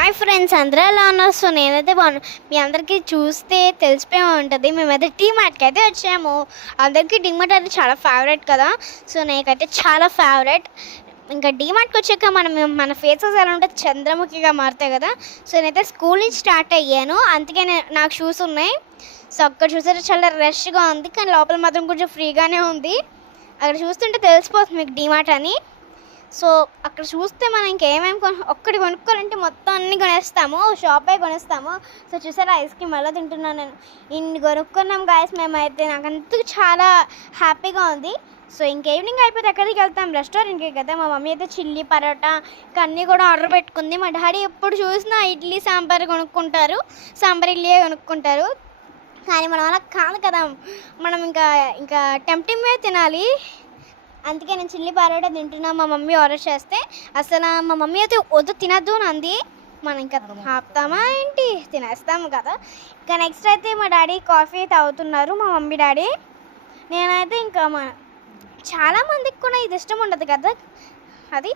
Hi friends, అందరూ ఎలా ఉన్నారు? సో నేనైతే మీ అందరికీ చూస్తే తెలిసిపోయి ఉంటుంది. మేమైతే డీమార్ట్కి అయితే వచ్చాము. అందరికీ డీమార్ట్ అయితే చాలా ఫేవరెట్ కదా. సో నాకైతే చాలా ఫేవరెట్. ఇంకా డీమార్ట్కి వచ్చాక మన ఫేసెస్ ఎలా ఉంటే చంద్రముఖిగా మారుతాయి కదా. సో నేనైతే స్కూల్ నుంచి స్టార్ట్ అయ్యాను, అందుకే నాకు షూస్ ఉన్నాయి. సో అక్కడ చూసారు చాలా రష్గా ఉంది, కానీ లోపల మాత్రం కొంచెం ఫ్రీగానే ఉంది. అక్కడ చూస్తుంటే తెలిసిపోతుంది మీకు డీమార్ట్ అని. సో అక్కడ చూస్తే మనం ఇంకేమేమి ఒక్కటి కొనుక్కోవాలంటే మొత్తం అన్నీ కొనేస్తాము, షాపే కొనేస్తాము. సో చూసారా, ఐస్ క్రీమ్ ఎలా తింటున్నాను నేను. ఇన్ని కొనుక్కున్నాం గాయస్ మేమైతే. నాకంతూ చాలా హ్యాపీగా ఉంది. సో ఇంక ఈవినింగ్ అయిపోతే ఎక్కడికి వెళ్తాం? రెస్టారెంట్కి కదా. మా మమ్మీ అయితే చిల్లీ పరోటా అన్నీ కూడా ఆర్డర్ పెట్టుకుంది. మా డాడీ ఎప్పుడు చూసినా ఇడ్లీ సాంబార్ కొనుక్కుంటారు, సాంబార్ ఇడ్లీ కొనుక్కుంటారు. కానీ మనం అలా కాదు కదా, మనం ఇంకా టెంప్టింగ్ తినాలి. అందుకే నేను చిల్లీ పరోటా తింటున్నా. మా మమ్మీ ఆర్డర్ చేస్తే అసలు మా మమ్మీ అయితే వద్దు తినద్దు అని అంది. మనం ఇంకా ఆపుతామా ఏంటి, తినేస్తాము కదా. ఇంకా నెక్స్ట్ అయితే మా డాడీ కాఫీ తాగుతున్నారు, మా మమ్మీ డాడీ. నేనైతే ఇంకా చాలామందికి కూడా ఇది ఇష్టం ఉండదు కదా అది.